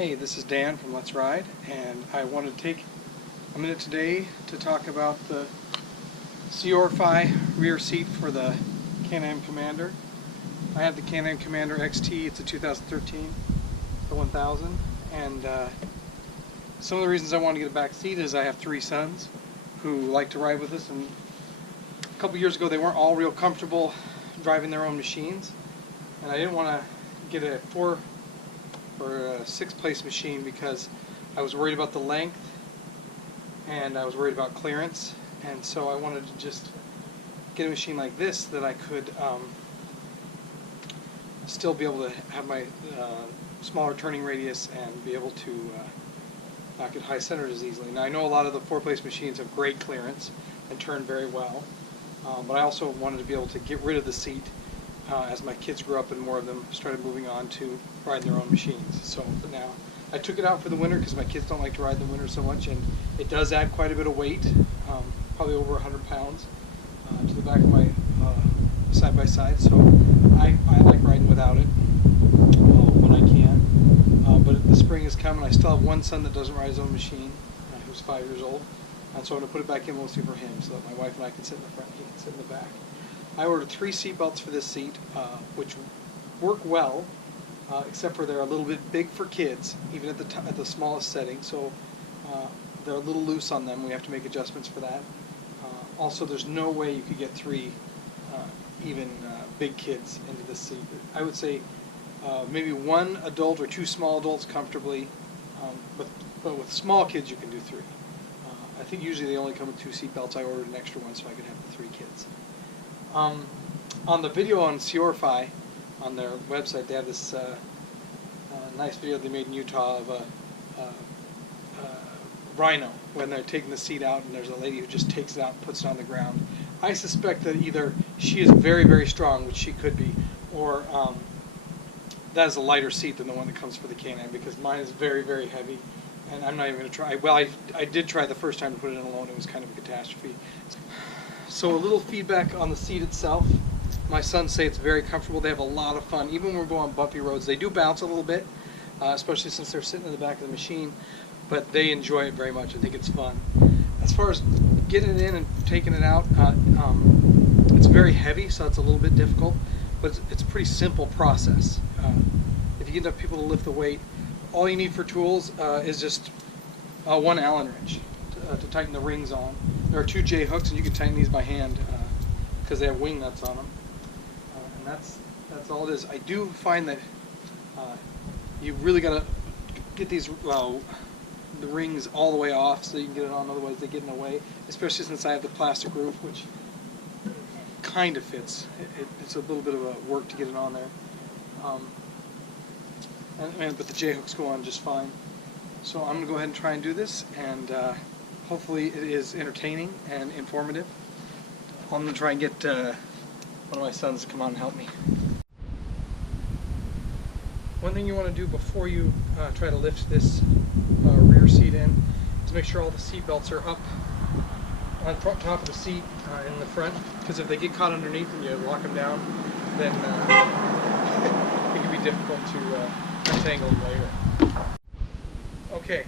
Hey, this is Dan from Let's Ride, and I wanted to take a minute today to talk about the Siorfi rear seat for the Can-Am Commander. I have the Can-Am Commander XT. It's a 2013, the 1000, and some of the reasons I wanted to get a back seat is I have 3 sons who like to ride with us, and a couple years ago they weren't all real comfortable driving their own machines, and I didn't want to get a 4 or a 6-place machine because I was worried about the length and I was worried about clearance, and so I wanted to just get a machine like this that I could still be able to have my smaller turning radius and be able to not get high centered as easily. Now I know a lot of the 4-place machines have great clearance and turn very well, but I also wanted to be able to get rid of the seat as my kids grew up and more of them started moving on to riding their own machines. So for now, I took it out for the winter because my kids don't like to ride in the winter so much, and it does add quite a bit of weight, probably over 100 pounds to the back of my side-by-side, so I like riding without it when I can. But the spring is coming. I still have one son that doesn't ride his own machine, who's 5 years old, and so I'm going to put it back in mostly for him so that my wife and I can sit in the front and he can sit in the back. I ordered 3 seat belts for this seat, which work well, except for they're a little bit big for kids, even at the smallest setting. So they're a little loose on them. We have to make adjustments for that. Also, there's no way you could get 3 even big kids into this seat. I would say maybe 1 adult or 2 small adults comfortably, but with small kids you can do 3. I think usually they only come with 2 seat belts. I ordered an extra one so I could have the 3 kids. On the video on Siorfi, on their website, they have this nice video they made in Utah of a rhino when they're taking the seat out, and there's a lady who just takes it out and puts it on the ground. I suspect that either she is very, very strong, which she could be, or that is a lighter seat than the one that comes for the Can-Am, because mine is very, very heavy, and I'm not even going to try. Well, I did try the first time to put it in alone. It was kind of a catastrophe. So a little feedback on the seat itself. My sons say it's very comfortable. They have a lot of fun. Even when we're going on bumpy roads, they do bounce a little bit, especially since they're sitting in the back of the machine, but they enjoy it very much. I think it's fun. As far as getting it in and taking it out, it's very heavy, so it's a little bit difficult, but it's a pretty simple process. If you get enough people to lift the weight, all you need for tools is just 1 Allen wrench to tighten the rings on. There are 2 J hooks, and you can tighten these by hand because they have wing nuts on them. And that's all it is. I do find that you really got to get these the rings all the way off so you can get it on. Otherwise, they get in the way. Especially since I have the plastic roof, which kind of fits. It's a little bit of a work to get it on there. But the J hooks go on just fine. So I'm going to go ahead and try and do this, and hopefully it is entertaining and informative. I'm going to try and get one of my sons to come on and help me. One thing you want to do before you try to lift this rear seat in is make sure all the seat belts are up on top of the seat in the front, because if they get caught underneath and you lock them down, then it can be difficult to untangle them later. Okay.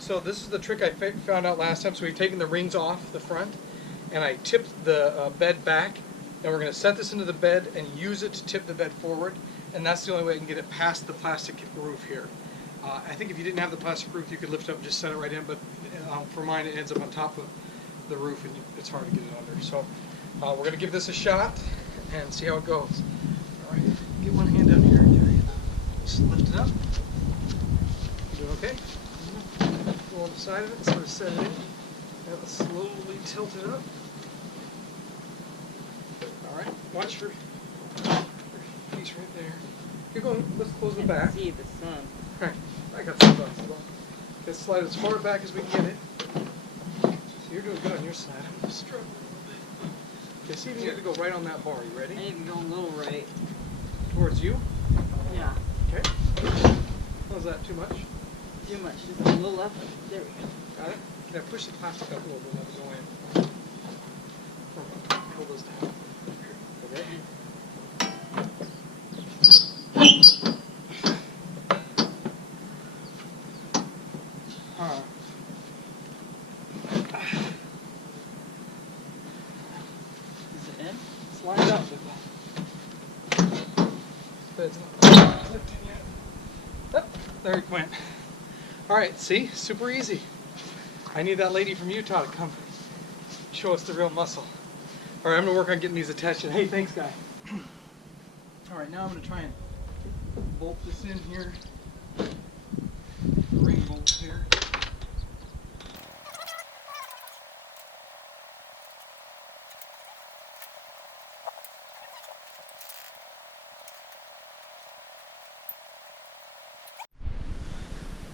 So this is the trick I found out last time. So we've taken the rings off the front, and I tipped the bed back, and we're going to set this into the bed and use it to tip the bed forward, and that's the only way I can get it past the plastic roof here. I think if you didn't have the plastic roof, you could lift it up and just set it right in, but for mine it ends up on top of the roof, and it's hard to get it under. So we're going to give this a shot and see how it goes. All right, get one hand down here, Jerry. Just lift it up. You doing okay? Go on the side of it, sort of set it in, and slowly tilt it up. Alright, watch your piece right there. You're going, let's close the back. See the sun. Alright, I got some buttons as well. Okay, slide as far back as we can get it. So you're doing good on your side. I'm just struggling a little bit. Okay, see if you have to go right on that bar. You ready? I need to go a little right. Towards you? Yeah. Okay. How's that, too much? Too much. Just a little left. There we go. Got it? Can I push the plastic up a little bit and let it go in? Hold those down. Okay. bed's not clipped in yet. Oh, there it went. Alright, see? Super easy. I need that lady from Utah to come show us the real muscle. Alright, I'm going to work on getting these attached. Hey, thanks, guy. Alright, now I'm going to try and bolt this in here. The ring bolt here.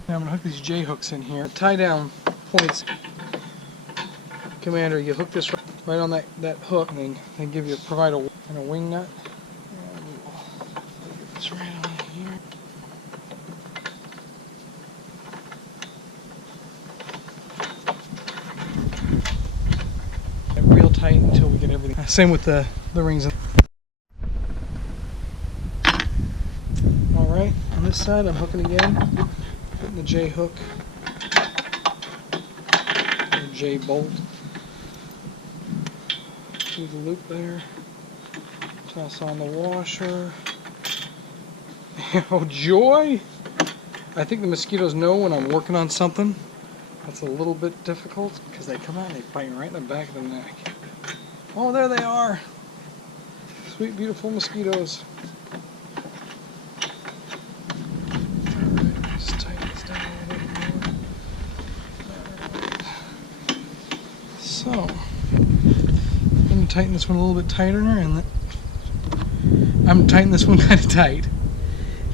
Now I'm going to hook these J hooks in here. Tie down points. Commander, you hook this right on that hook, and then they give you provide a wing nut. And we'll get this right on here. Real tight until we get everything. Same with the rings. All right, on this side I'm hooking again. Putting the J hook, the J bolt through the loop there. Toss on the washer. Oh joy! I think the mosquitoes know when I'm working on something that's a little bit difficult because they come out and they bite right in the back of the neck. Oh, there they are! Sweet, beautiful mosquitoes. So, I'm going to tighten this one a little bit tighter, and I'm tightening this one kind of tight,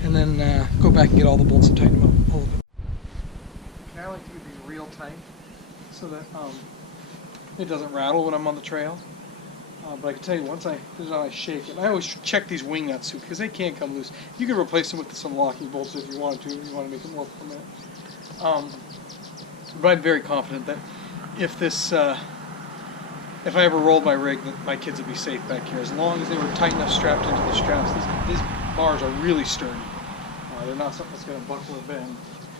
and then go back and get all the bolts and tighten them up a little bit. Okay, I like to get these real tight so that it doesn't rattle when I'm on the trail. But I can tell you, once I put it on, I shake it. I always check these wing nuts too, because they can come loose. You can replace them with some locking bolts if you want to, if you want to make it more permanent. But I'm very confident that if this, if I ever rolled my rig, that my kids would be safe back here, as long as they were tight enough strapped into the straps. These bars are really sturdy. They're not something that's going to buckle or bend,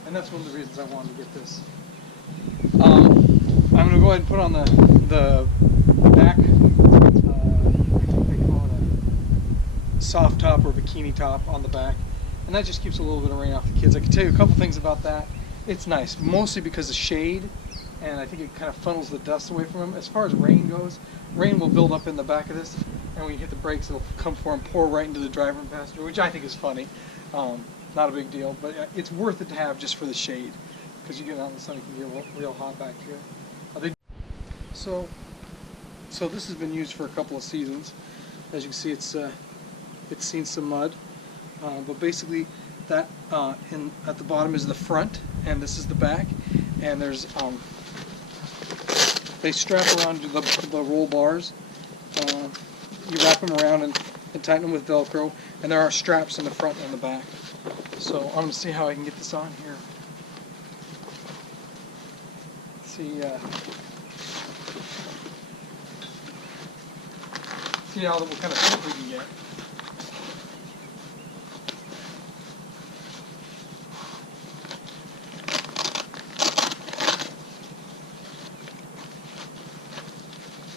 and that's one of the reasons I wanted to get this. I'm going to go ahead and put on the back, they call it a soft top or bikini top on the back, and that just keeps a little bit of rain off the kids. I can tell you a couple things about that. It's nice, mostly because of shade, and I think it kind of funnels the dust away from them. As far as rain goes, rain will build up in the back of this, and when you hit the brakes, it'll come for and pour right into the driver and passenger, which I think is funny. Not a big deal, but it's worth it to have just for the shade, because you get out in the sun, it can get real hot back here. So this has been used for a couple of seasons. As you can see, it's seen some mud, but basically that at the bottom is the front, and this is the back, and there's they strap around the roll bars. You wrap them around and tighten them with Velcro, and there are straps in the front and the back. So I'm going to see how I can get this on here. See what kind of fit we can get.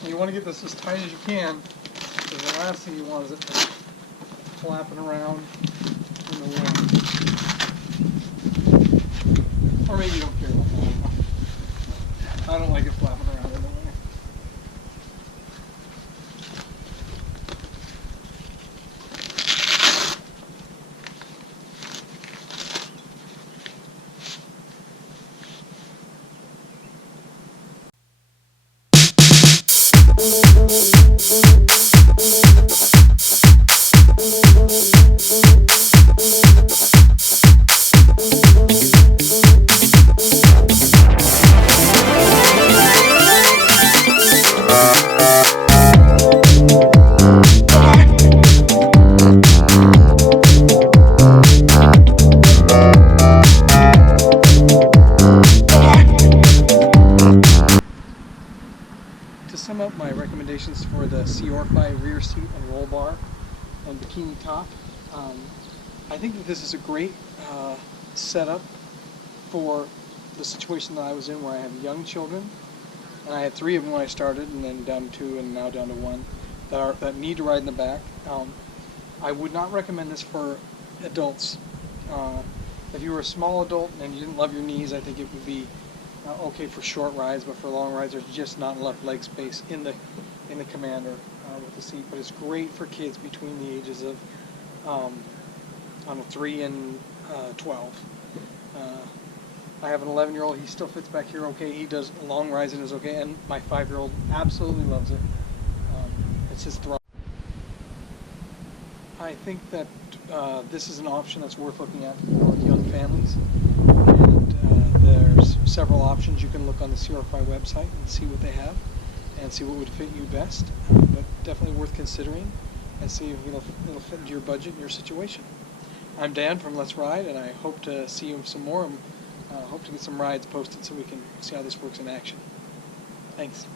And you want to get this as tight as you can, because the last thing you want is it flapping around in the wind. Or maybe you don't care about that. I don't like it flapping around in the wind. To sum up my recommendations for the Siorfi rear seat and roll bar and bikini top, I think that this is a great setup for the situation that I was in, where I have young children, and I had 3 of them when I started, and then down to 2, and now down to 1 that need to ride in the back. I would not recommend this for adults. If you were a small adult and you didn't love your knees, I think it would be okay for short rides, but for long rides, there's just not enough leg space in the Commander with the seat. But it's great for kids between the ages of 3 and 12. I have an 11-year-old. He still fits back here okay. He does long rides and is okay. And my 5-year-old absolutely loves it. It's his throttle. I think that this is an option that's worth looking at for young families. And there's several options. You can look on the Siorfi website and see what they have and see what would fit you best. But definitely worth considering and see if it'll fit into your budget and your situation. I'm Dan from Let's Ride, and I hope to see you some more. Hope to get some rides posted so we can see how this works in action. Thanks.